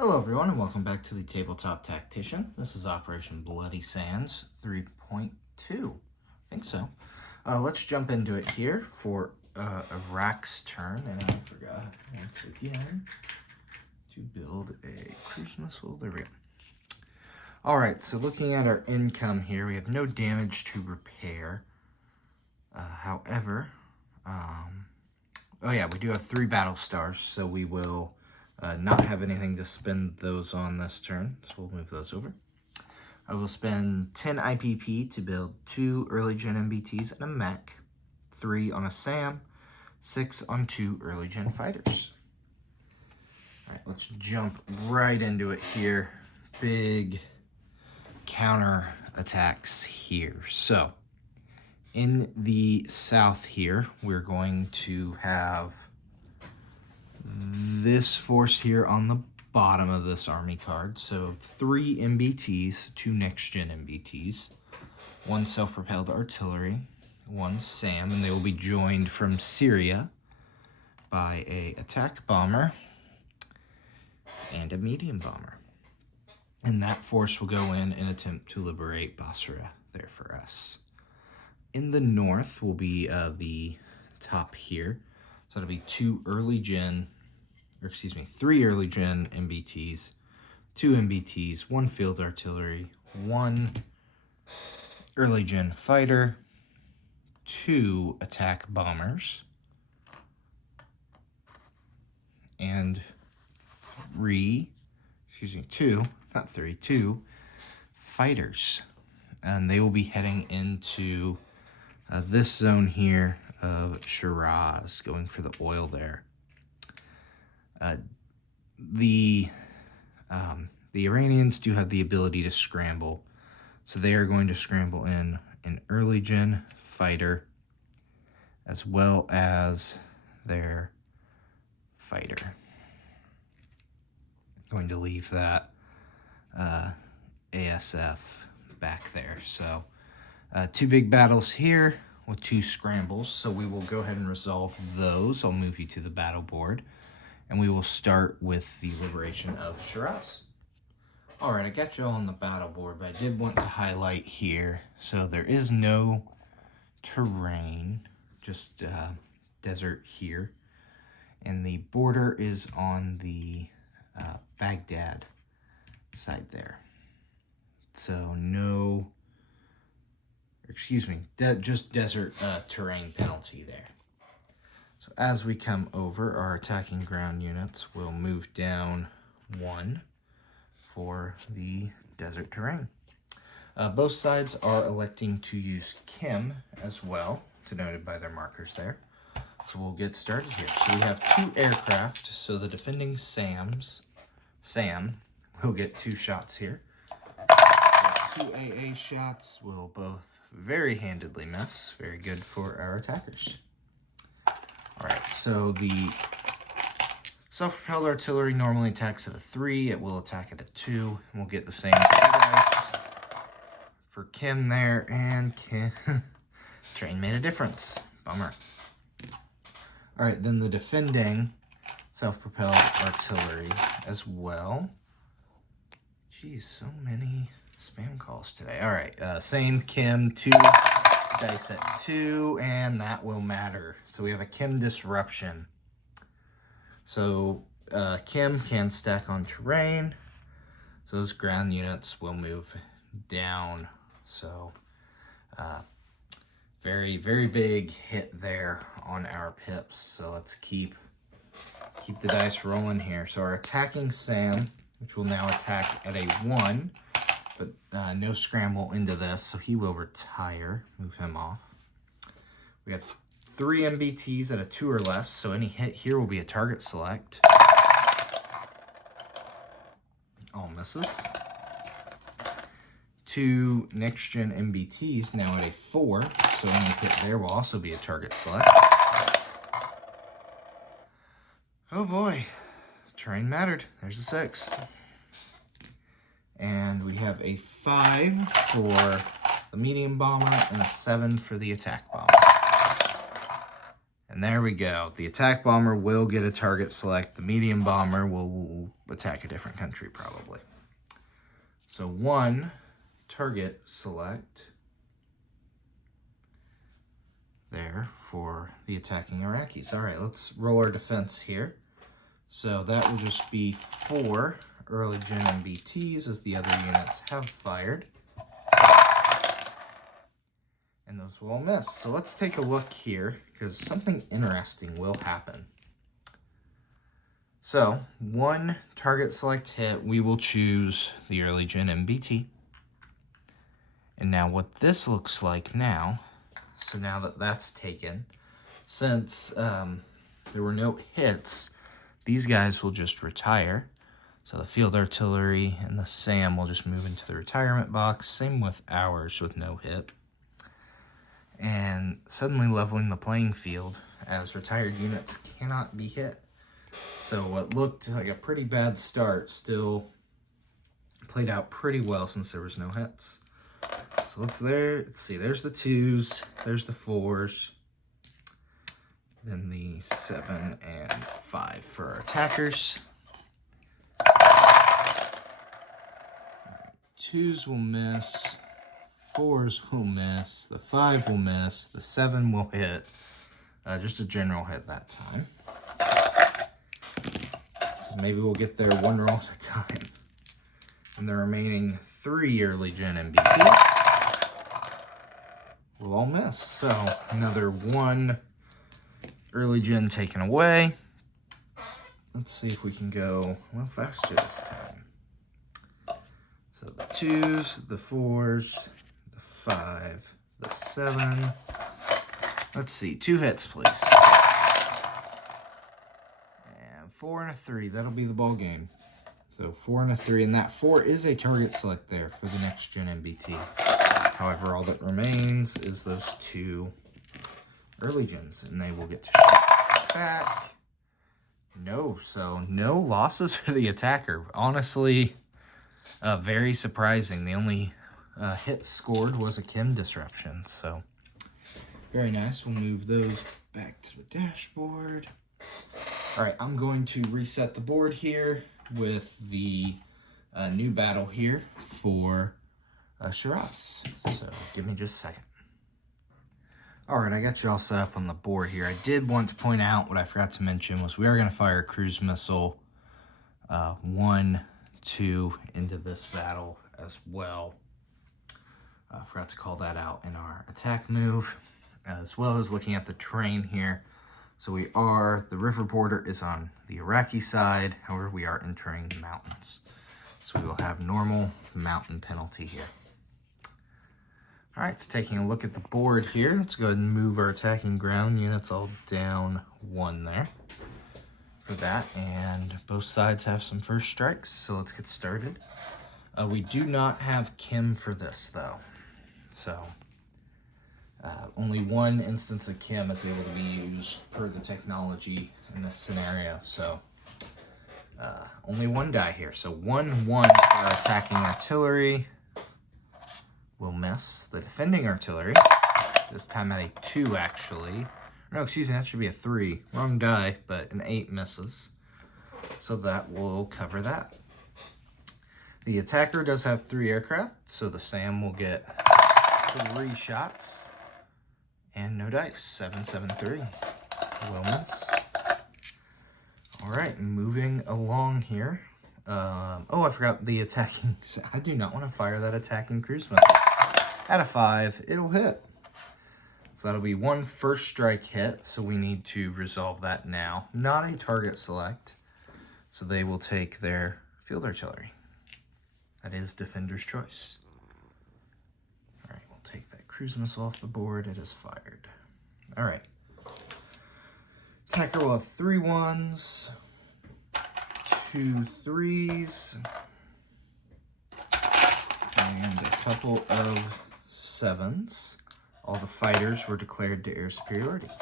Hello everyone and welcome back to the Tabletop Tactician. This is Operation Bloody Sands 3.2. I think so. Let's jump into it here for Iraq's turn. And I forgot once again to build a cruise missile. There we go. Alright, so looking at our income here, we have no damage to repair. However, oh yeah, we do have 3 battle stars, so we will not have anything to spend those on this turn, so we'll move those over. I will spend 10 IPP to build 2 early gen MBTs and a mech, 3 on a SAM, 6 on 2 early gen fighters. Alright, let's jump right into it here. Big counter attacks here. So, in the south here, we're going to have this force here on the bottom of this army card. So 3 MBTs, 2 next-gen MBTs, 1 self-propelled artillery, 1 SAM, and they will be joined from Syria by a attack bomber and a medium bomber. And that force will go in and attempt to liberate Basra there for us. In the north will be the top here. So it'll be 3 early gen MBTs, 2 MBTs, 1 field artillery, 1 early gen fighter, 2 attack bombers, and 2 fighters. And they will be heading into this zone here of Shiraz, going for the oil there. The Iranians do have the ability to scramble, so they are going to scramble in an early gen fighter as well as their fighter. Going to leave that ASF back there. So 2 big battles here with 2 scrambles, so we will go ahead and resolve those. I'll move you to the battle board, and we will start with the liberation of Shiraz. Alright, I got you all on the battle board, but I did want to highlight here. So there is no terrain, just desert here. And the border is on the Baghdad side there. So just desert terrain penalty there. So as we come over, our attacking ground units will move down 1 for the desert terrain. Both sides are electing to use Kim as well, denoted by their markers there. So we'll get started here. So we have 2 aircraft, so the defending SAM will get 2 shots here. The 2 AA shots will both very handedly miss. Very good for our attackers. Alright, so the self-propelled artillery normally attacks at a 3. It will attack at a 2. And we'll get the same 2 dice for Kim there, and Kim. Train made a difference. Bummer. Alright, then the defending self-propelled artillery as well. Geez, so many spam calls today. Alright, same Kim, 2 dice at 2, and that will matter. So we have a Kim disruption. So Kim can stack on terrain. So those ground units will move down. So very, very big hit there on our pips. So let's keep the dice rolling here. So our attacking SAM, which will now attack at a 1, but no scramble into this, so he will retire. Move him off. We have 3 MBTs at a 2 or less, so any hit here will be a target select. All misses. 2 next-gen MBTs now at a 4, so any hit there will also be a target select. Oh boy, terrain mattered. There's a 6. And we have a 5 for the medium bomber and a 7 for the attack bomber. And there we go. The attack bomber will get a target select. The medium bomber will attack a different country probably. So 1 target select there for the attacking Iraqis. All right, let's roll our defense here. So that will just be 4 early gen MBTs as the other units have fired. And those will all miss. So let's take a look here because something interesting will happen. So 1 target select hit, we will choose the early gen MBT. And now what this looks like now, so now that that's taken, since there were no hits, these guys will just retire. So the field artillery and the SAM will just move into the retirement box. Same with ours with no hit. And suddenly leveling the playing field as retired units cannot be hit. So what looked like a pretty bad start still played out pretty well since there was no hits. So let's see, there's the 2s, there's the 4s, then the 7 and 5 for our attackers. 2s will miss, 4s will miss, the 5 will miss, the 7 will hit. Just a general hit that time. So maybe we'll get there 1 roll at a time. And the remaining 3 early gen MBT will all miss. So another 1 early gen taken away. Let's see if we can go a little faster this time. So the 2s, the 4s, the 5, the 7. Let's see, 2 hits, please. And 4 and a 3, that'll be the ball game. So 4 and a 3, and that 4 is a target select there for the next gen MBT. However, all that remains is those 2 early gens, and they will get to shoot back. No, so no losses for the attacker. Honestly, very surprising. The only hit scored was a chem disruption, so very nice. We'll move those back to the dashboard. All right, I'm going to reset the board here with the new battle here for Shiraz. So give me just a second. All right, I got you all set up on the board here. I did want to point out what I forgot to mention was we are going to fire a cruise missile 1, 2 into this battle as well. I forgot to call that out in our attack move, as well as looking at the terrain here. So the river border is on the Iraqi side, however we are entering the mountains. So we will have normal mountain penalty here. All right, so taking a look at the board here, let's go ahead and move our attacking ground units all down 1 there for that. And both sides have some first strikes, so let's get started. We do not have chem for this though. So only 1 instance of chem is able to be used per the technology in this scenario. So only 1 die here. So 1-1 for our attacking artillery will miss. The defending artillery, this time at a 2 actually. No, excuse me, that should be a 3. Wrong die, but an 8 misses. So that will cover that. The attacker does have 3 aircraft, so the SAM will get 3 shots. And no dice, 773. Will miss. All right, moving along here. Oh, I forgot the attacking. I do not want to fire that attacking cruise missile. At a 5, it'll hit. So that'll be 1 first strike hit, so we need to resolve that now. Not a target select, so they will take their field artillery. That is defender's choice. All right, we'll take that cruise missile off the board. It is fired. All right. Attacker will have 3 1s, 2 3s, and a couple of 7s. All the fighters were declared to air superiority. So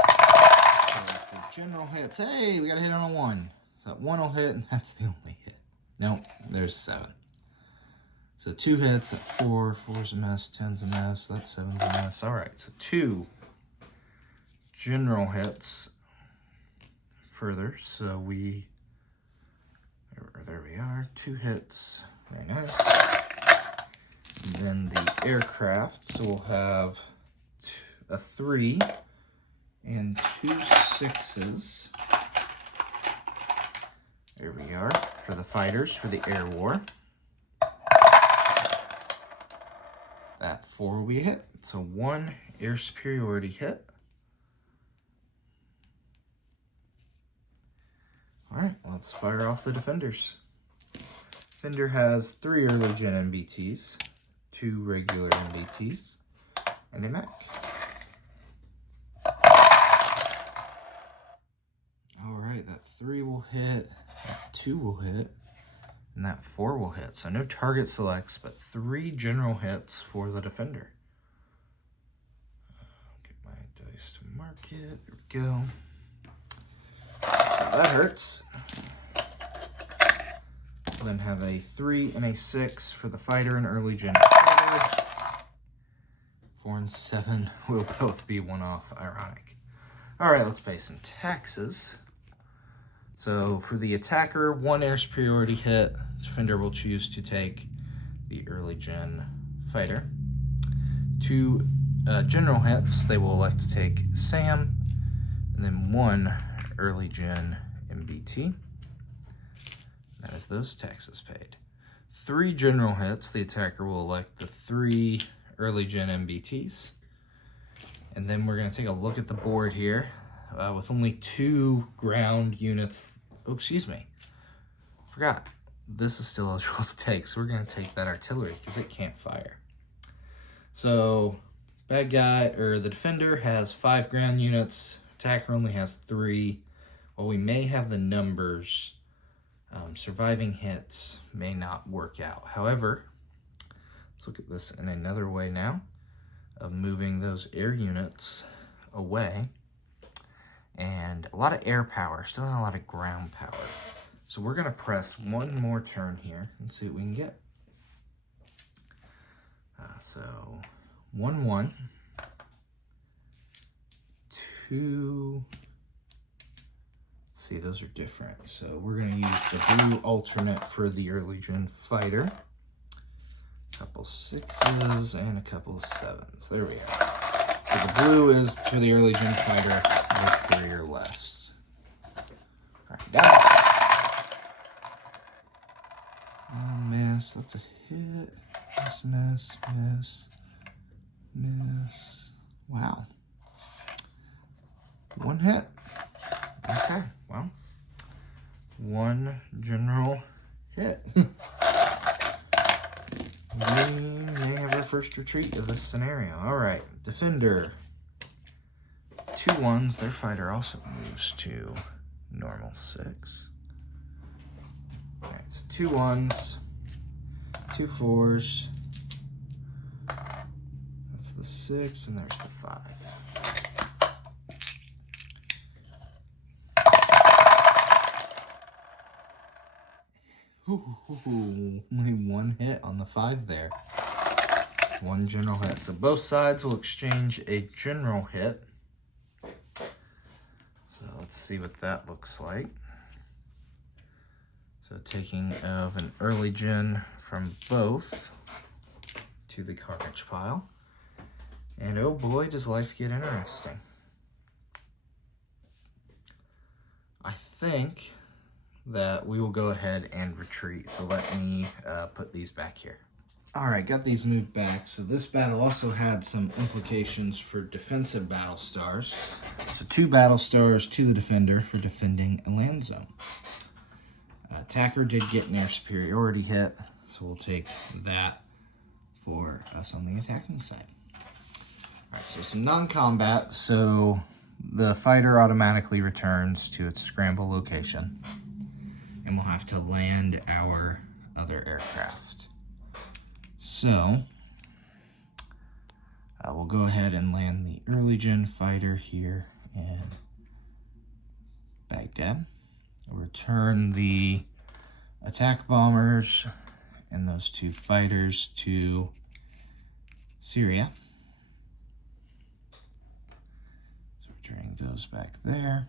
for general hits, hey, we got a hit on a 1. So that 1 will hit, and that's the only hit. Nope, there's 7. So 2 hits at 4, 4's a miss, 10's a miss, that's 7's a miss. All right, so 2 general hits further. So we There we are, 2 hits. Very nice. And then the aircraft, so we'll have a 3 and 2 6s. There we are, for the fighters, for the air war. That 4 will be a hit. So 1 air superiority hit. Alright, let's fire off the defenders. Defender has 3 early gen MBTs, 2 regular MBTs, and a mech. Alright, that 3 will hit, that 2 will hit, and that 4 will hit. So no target selects, but 3 general hits for the defender. Get my dice to mark it. There we go. So that hurts. We'll then have a 3 and a 6 for the fighter and early gen fighter. 4 and 7 will both be 1 off, ironic. Alright, let's pay some taxes. So for the attacker, 1 air superiority hit. Defender will choose to take the early gen fighter. 2 general hits, they will elect to take Sam, and then 1 early gen MBT. That is those taxes paid. 3 general hits, the attacker will elect the 3 early gen MBTs. And then we're going to take a look at the board here. With only 2 ground units. Oh, excuse me. Forgot. This is still eligible to take, so we're going to take that artillery because it can't fire. So, bad guy, or the defender has 5 ground units. Attacker only has 3. While we may have the numbers, surviving hits may not work out. However, let's look at this in another way now of moving those air units away. And a lot of air power, still not a lot of ground power. So we're going to press 1 more turn here and see what we can get. So 1, 1, 2. Let's see, those are different. So we're going to use the blue alternate for the early gen fighter. A couple 6s and a couple of 7s. There we are. So the blue is for the early gen fighter with 3 or less. Alright, down. Miss, that's a hit. Miss. Wow. 1 hit. Okay, well. 1 general hit. We may have our first retreat of this scenario. Alright, defender. 2 1s. Their fighter also moves to normal 6. Alright, so 2 1s. 2 4s. That's the 6, and there's the 5. Ooh, only 1 hit on the 5 there. 1 general hit. So both sides will exchange a general hit. So let's see what that looks like. So taking of an early gen from both to the carnage pile. And oh boy, does life get interesting. I think that we will go ahead and retreat. So let me put these back here. Alright, got these moved back. So this battle also had some implications for defensive battle stars. So 2 battle stars to the defender for defending a land zone. Attacker did get an air superiority hit, so we'll take that for us on the attacking side. Alright, so some non-combat. So the fighter automatically returns to its scramble location. And we'll have to land our other aircraft. So, we'll go ahead and land the early gen fighter here in Baghdad. We'll return the attack bombers and those 2 fighters to Syria. So returning those back there.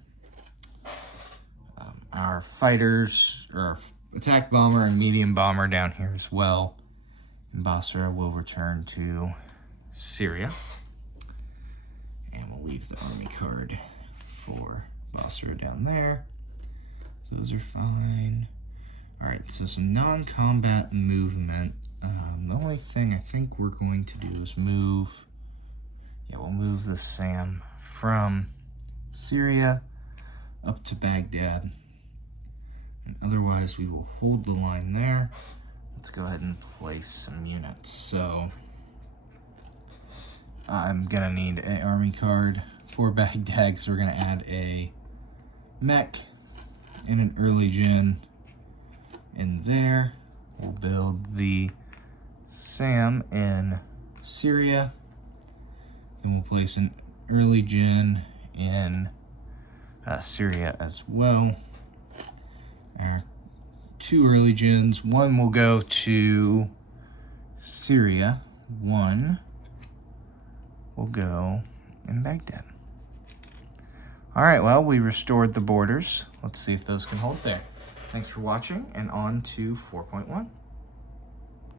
Our fighters, or our attack bomber and medium bomber down here as well. And Basra will return to Syria. And we'll leave the army card for Basra down there. Those are fine. Alright, so some non-combat movement. The only thing I think we're going to do is move... Yeah, we'll move the SAM from Syria up to Baghdad. And otherwise, we will hold the line there. Let's go ahead and place some units. So, I'm going to need an army card for Baghdad because we're going to add a mech and an early gen in there. We'll build the SAM in Syria. Then we'll place an early gen in Syria as well. Our 2 early gens. One will go to Syria. One will go in Baghdad. All right, well, we restored the borders. Let's see if those can hold there. Thanks for watching, and on to 4.1.